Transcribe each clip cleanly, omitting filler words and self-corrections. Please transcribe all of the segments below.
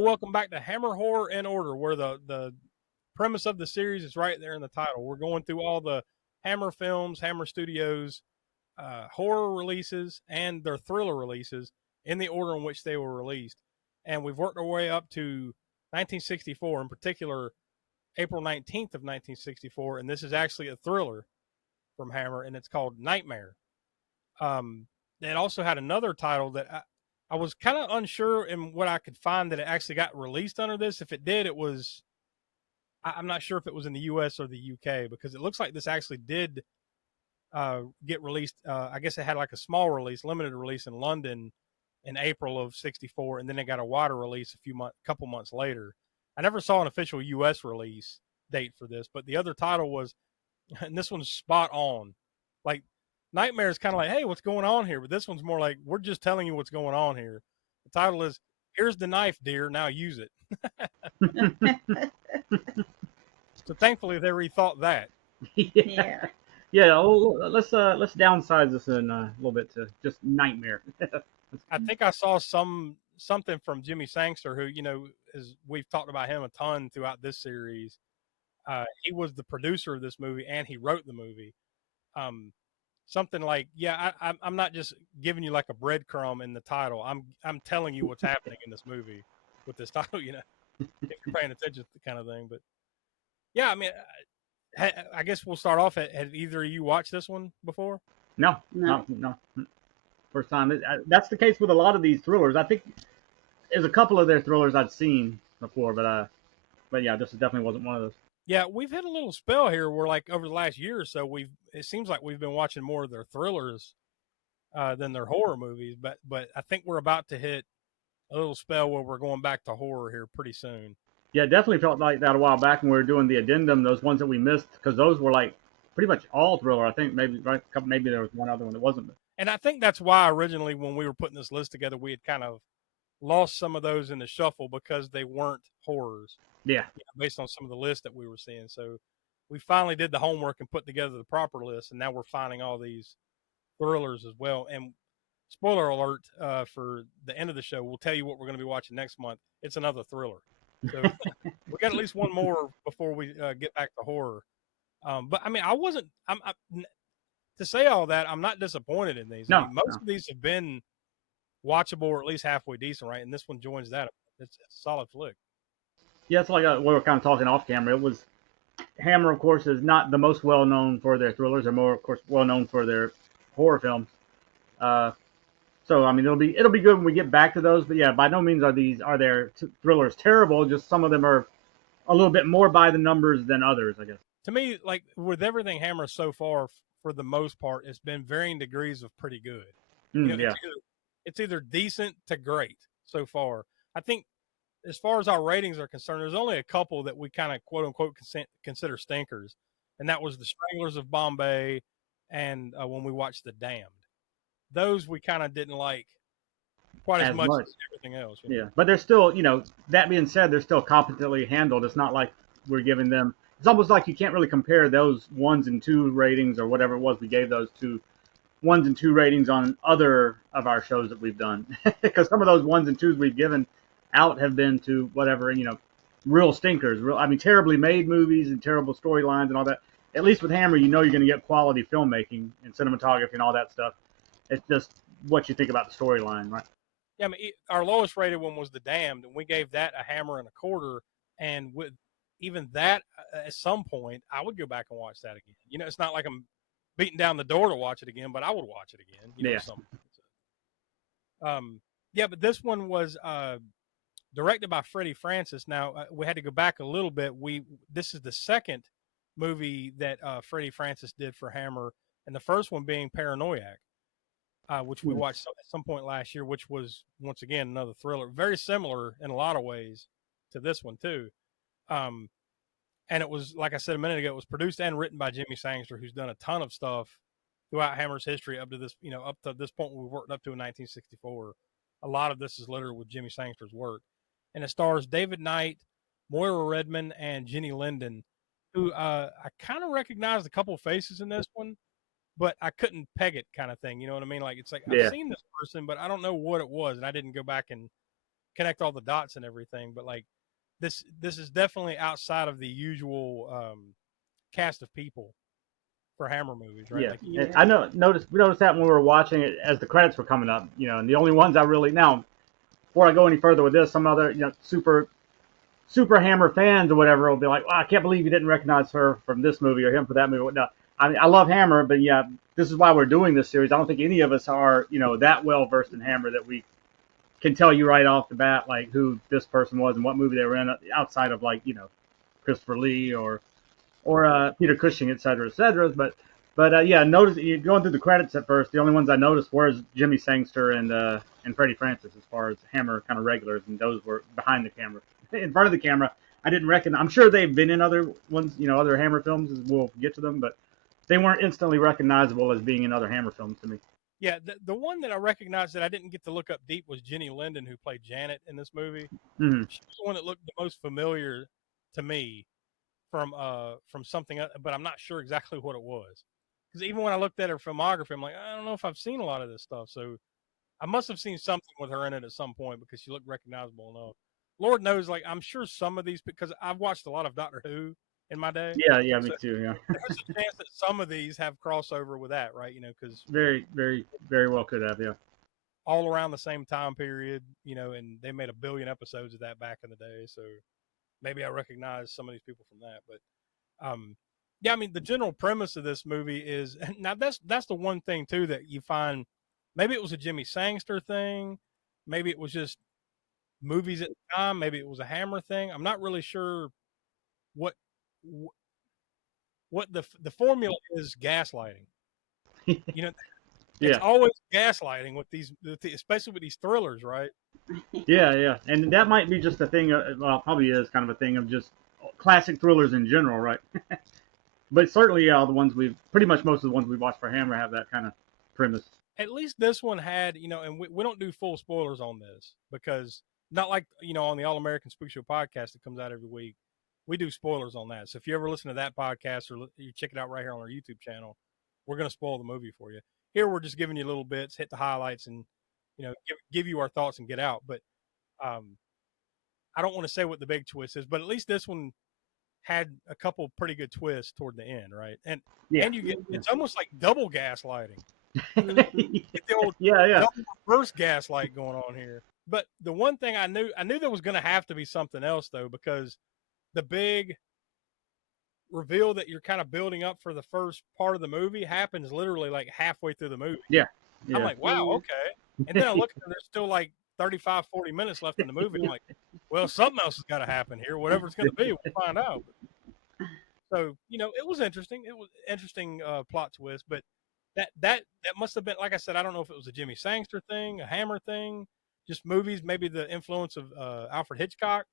welcome back to Hammer Horror in Order, where the premise of the series is right there in the title. We're going through all the Hammer films, Hammer Studios horror releases, and their thriller releases in the order in which they were released. And we've worked our way up to 1964, in particular, April 19th of 1964. And this is actually a thriller from Hammer, and it's called Nightmare. It also had another title that I was kind of unsure in what I could find that it actually got released under this. If it did, it was, I'm not sure if it was in the US or the UK, because it looks like this actually did get released. I guess it had like a small release, limited release in London in April of '64, and then it got a wider release couple months later. I never saw an official US release date for this, but the other title was, and this one's spot on. Like, Nightmare is kind of like, hey, what's going on here? But this one's more like, we're just telling you what's going on here. The title is, here's the knife, dear, now use it. So thankfully they rethought that. Yeah. Yeah, let's downsize this in a little bit to just Nightmare. I think I saw something from Jimmy Sangster, who, is, we've talked about him a ton throughout this series. He was the producer of this movie and he wrote the movie. Something like, yeah, I'm not just giving you like a breadcrumb in the title. I'm telling you what's happening in this movie with this title, if you're paying attention to the kind of thing. But yeah, I mean, I guess we'll start off. Have either of you watched this one before? No. First time. That's the case with a lot of these thrillers. I think there's a couple of their thrillers I'd seen before, but yeah, this definitely wasn't one of those. Yeah, we've hit a little spell here where, like, over the last year or so, it seems like we've been watching more of their thrillers than their horror movies. But I think we're about to hit a little spell where we're going back to horror here pretty soon. Yeah, it definitely felt like that a while back when we were doing the addendum. Those ones that we missed, because those were like pretty much all thriller. I think maybe there was one other one that wasn't. And I think that's why originally when we were putting this list together, we had kind of lost some of those in the shuffle because they weren't horrors. Yeah. Based on some of the lists that we were seeing. So we finally did the homework and put together the proper list, and now we're finding all these thrillers as well. And spoiler alert for the end of the show, we'll tell you what we're going to be watching next month. It's another thriller. So we got at least one more before we get back to horror. But I mean, to say all that, I'm not disappointed in these. No, most of these have been watchable or at least halfway decent, right? And this one joins that. It's a solid flick. Yeah, it's like we were kind of talking off camera. It was Hammer, of course, is not the most well known for their thrillers. They're more, of course, well known for their horror films. So I mean, it'll be good when we get back to those. But yeah, by no means are their thrillers terrible. Just some of them are a little bit more by the numbers than others, I guess. To me, like with everything Hammer so far, for the most part, it's been varying degrees of pretty good. Yeah. It's either decent to great so far. I think as far as our ratings are concerned, there's only a couple that we kind of quote unquote consider stinkers, and that was the Stranglers of Bombay and when we watched The Damned. Those we kind of didn't like quite as much as everything else. Yeah, but they're still, that being said, they're still competently handled. It's not like we're giving them. It's almost like you can't really compare those 1s and 2 ratings or whatever it was we gave those to 1s and 2 ratings on other of our shows that we've done, because some of those 1s and 2s we've given out have been to whatever, real stinkers, terribly made movies and terrible storylines and all that. At least with Hammer, you're going to get quality filmmaking and cinematography and all that stuff. It's just what you think about the storyline, right? Yeah, I mean, our lowest rated one was The Damned, and we gave that a hammer and a quarter. And with even that, at some point, I would go back and watch that again. It's not like I'm beating down the door to watch it again, but I would watch it again. Yeah, but this one was directed by Freddie Francis. Now we had to go back a little bit. This is the second movie that Freddie Francis did for Hammer, and the first one being Paranoiac, which we watched at some point last year, which was once again another thriller, very similar in a lot of ways to this one too. And it was, like I said a minute ago, it was produced and written by Jimmy Sangster, who's done a ton of stuff throughout Hammer's history up to this point we worked up to in 1964. A lot of this is littered with Jimmy Sangster's work. And it stars David Knight, Moira Redmond, and Jennie Linden, who I kind of recognized a couple of faces in this one, but I couldn't peg it kind of thing. You know what I mean? Like, it's like, I've seen this person, but I don't know what it was. And I didn't go back and connect all the dots and everything. But like this is definitely outside of the usual cast of people for Hammer movies, right? Yeah, Like and I know. We noticed that when we were watching it as the credits were coming up. And the only ones I really now, before I go any further with this, some other super Hammer fans or whatever will be like, "Wow, I can't believe you didn't recognize her from this movie or him for that movie." No, I mean, I love Hammer, but yeah, this is why we're doing this series. I don't think any of us are that well versed in Hammer that we can tell you right off the bat like who this person was and what movie they were in outside of like Christopher Lee or Peter Cushing, et cetera, et cetera. But yeah, notice going through the credits at first. The only ones I noticed were Jimmy Sangster and Freddie Francis as far as Hammer kind of regulars, and those were behind the camera. In front of the camera, I didn't recognize. I'm sure they've been in other ones, other Hammer films. We'll get to them, but they weren't instantly recognizable as being in other Hammer films to me. Yeah, the one that I recognized that I didn't get to look up deep was Jennie Linden, who played Janet in this movie. Mm-hmm. She's the one that looked the most familiar to me from something, but I'm not sure exactly what it was. Because even when I looked at her filmography, I'm like, I don't know if I've seen a lot of this stuff. So I must have seen something with her in it at some point because she looked recognizable enough. Lord knows, like I'm sure some of these, because I've watched a lot of Doctor Who in my day. Yeah, me so too. Yeah, there's a chance that some of these have crossover with that, right? Because very, very, very well could have. Yeah, all around the same time period, and they made 1 billion episodes of that back in the day. So maybe I recognize some of these people from that. But yeah, I mean, the general premise of this movie is now that's the one thing too that you find. Maybe it was a Jimmy Sangster thing. Maybe it was just movies at the time. Maybe it was a Hammer thing. I'm not really sure what the formula is. Gaslighting. It's yeah, always gaslighting with these, especially with these thrillers, right? yeah, and that might be just a thing. Well, probably is kind of a thing of just classic thrillers in general, right? But certainly, the ones pretty much most of the ones we watched for Hammer have that kind of premise. At least this one had, and we don't do full spoilers on this because not like, on the All American Spook Show podcast that comes out every week, we do spoilers on that. So if you ever listen to that podcast or you check it out right here on our YouTube channel, we're going to spoil the movie for you. Here, we're just giving you little bits, hit the highlights and, give you our thoughts and get out. But I don't want to say what the big twist is, but at least this one had a couple pretty good twists toward the end, right? And you get, it's almost like double gaslighting. Get the old double reverse gaslight going on here. But the one thing I knew there was going to have to be something else though, because the big reveal that you're kind of building up for the first part of the movie happens literally like halfway through the movie. Yeah. I'm like, wow, okay. And then I look at there's still like 35, 40 minutes left in the movie. I'm like, well, something else has got to happen here. Whatever it's going to be, we'll find out. So, it was interesting. It was interesting plot twist, but that must have been, like I said, I don't know if it was a Jimmy Sangster thing, a Hammer thing, just movies, maybe the influence of Alfred Hitchcock.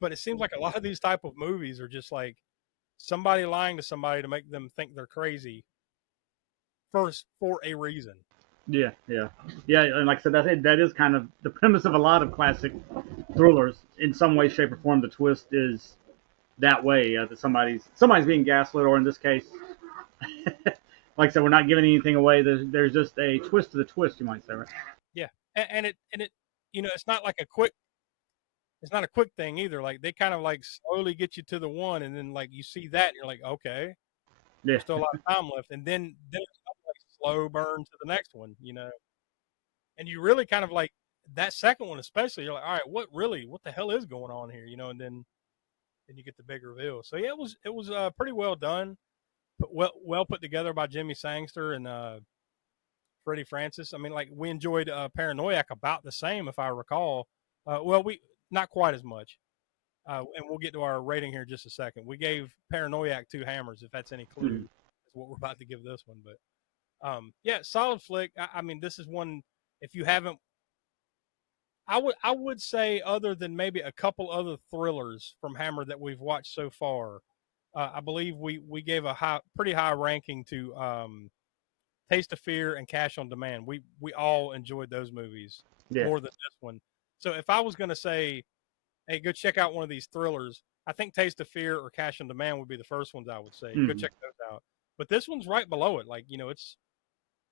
But it seems like a lot of these type of movies are just like somebody lying to somebody to make them think they're crazy first for a reason. Yeah. And like I said, that is kind of the premise of a lot of classic thrillers. In some way, shape, or form, the twist is that way. That somebody's being gaslit, or in this case, like I said, we're not giving anything away. There's just a twist to the twist, you might say, right? Yeah, and it it's not like it's not a quick thing either. Like they kind of like slowly get you to the one, and then like you see that, and you're like, okay, there's still a lot of time left, and then there's like slow burn to the next one, and you really kind of like that second one especially. You're like, all right, what the hell is going on here, and then you get the big reveal. So yeah, it was pretty well done, well put together by Jimmy Sangster and Freddie Francis. I mean, like we enjoyed Paranoiac about the same, if I recall. Well, we not quite as much. And we'll get to our rating here in just a second. We gave Paranoiac 2 hammers, if that's any clue. That's what we're about to give this one. But yeah, solid flick. I mean, this is one. If you haven't, I would say other than maybe a couple other thrillers from Hammer that we've watched so far, I believe we gave a pretty high ranking to Taste of Fear and Cash on Demand. We all enjoyed those movies more than this one. So if I was going to say, hey, go check out one of these thrillers, I think Taste of Fear or Cash on Demand would be the first ones I would say. Go check those out. But this one's right below it. Like, it's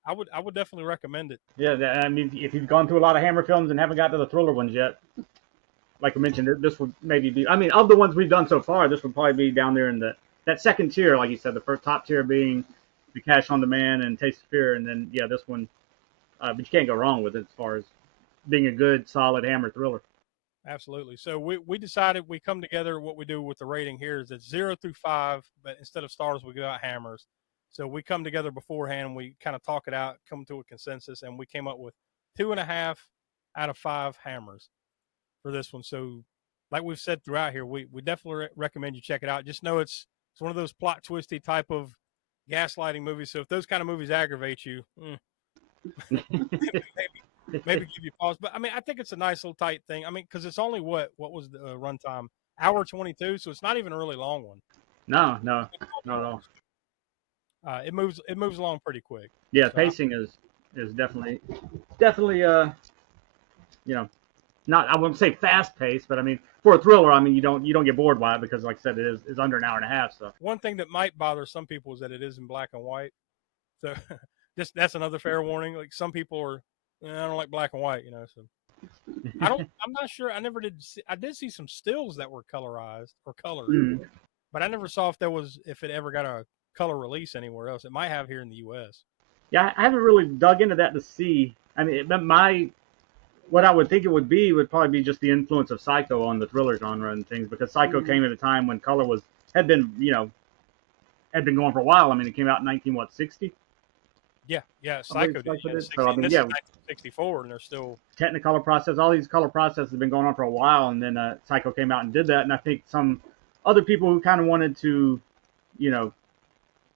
I would definitely recommend it. Yeah, I mean, if you've gone through a lot of Hammer films and haven't got to the thriller ones yet, like I mentioned, this would maybe be. I mean, of the ones we've done so far, this would probably be down there in that second tier, like you said. The first top tier being the Cash on Demand and Taste of Fear, and then yeah, this one. But you can't go wrong with it as far as being a good, solid Hammer thriller. Absolutely. So we decided we come together. What we do with the rating here is it's 0 through 5, but instead of stars, we go out hammers. So we come together beforehand. We kind of talk it out, come to a consensus, and we came up with 2.5 out of 5 hammers for this one. So, like we've said throughout here, we definitely recommend you check it out. Just know it's one of those plot twisty type of gaslighting movies. So if those kind of movies aggravate you, maybe give you pause. But I mean, I think it's a nice little tight thing. I mean, because it's only what was the runtime? Hour 22, so it's not even a really long one. No, not at all. It moves along pretty quick. Yeah, so pacing is definitely you know, not, I wouldn't say fast paced, but I mean for a thriller, I mean you don't get bored by it because like I said, it is under an hour and a half. So one thing that might bother some people is that it is in black and white. So just that's another fair warning. Like some people are, I don't like black and white, So I'm not sure. I never did. I did see some stills that were colorized or colored, but I never saw if it ever got a color release anywhere else. It might have here in the U.S. Yeah, I haven't really dug into that to see. I mean, what I would think it would probably be just the influence of Psycho on the thriller genre and things, because Psycho came at a time when color had been going for a while. I mean, it came out in 1960. Yeah, Psycho did. Yeah, so I mean, this is 1964, and they're still Technicolor process. All these color processes have been going on for a while, and then Psycho came out and did that. And I think some other people who kind of wanted to,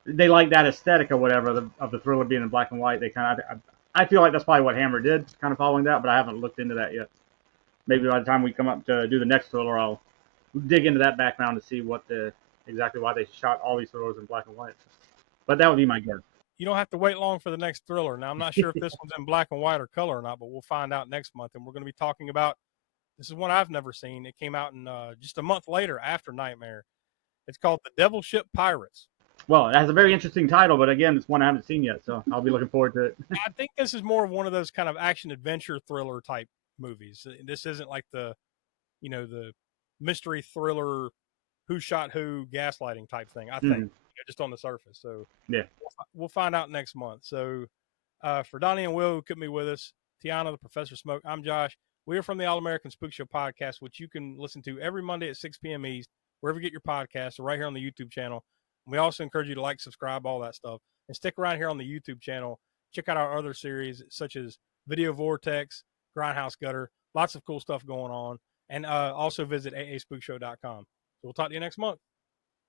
they like that aesthetic or whatever of the thriller being in black and white. They kind of, I feel like that's probably what Hammer did, kind of following that, but I haven't looked into that yet. Maybe by the time we come up to do the next thriller, I'll dig into that background to see exactly why they shot all these thrillers in black and white. But that would be my guess. You don't have to wait long for the next thriller. Now, I'm not sure if this one's in black and white or color or not, but we'll find out next month. And we're going to be talking about, this is one I've never seen. It came out in just a month later after Nightmare. It's called The Devil Ship Pirates. Well, it has a very interesting title, but again, it's one I haven't seen yet, so I'll be looking forward to it. I think this is more of one of those kind of action adventure thriller type movies. This isn't like the mystery thriller, who shot who, gaslighting type thing, I think, just on the surface. So yeah, we'll find out next month. So for Donnie and Will, who could be with us, Tiana, the Professor Smoke, I'm Josh. We are from the All American Spook Show podcast, which you can listen to every Monday at 6 p.m. East, wherever you get your podcasts, or right here on the YouTube channel. And we also encourage you to like, subscribe, all that stuff. And stick around here on the YouTube channel. Check out our other series, such as Video Vortex, Grindhouse Gutter, lots of cool stuff going on. And also visit aaspookshow.com. So we'll talk to you next month.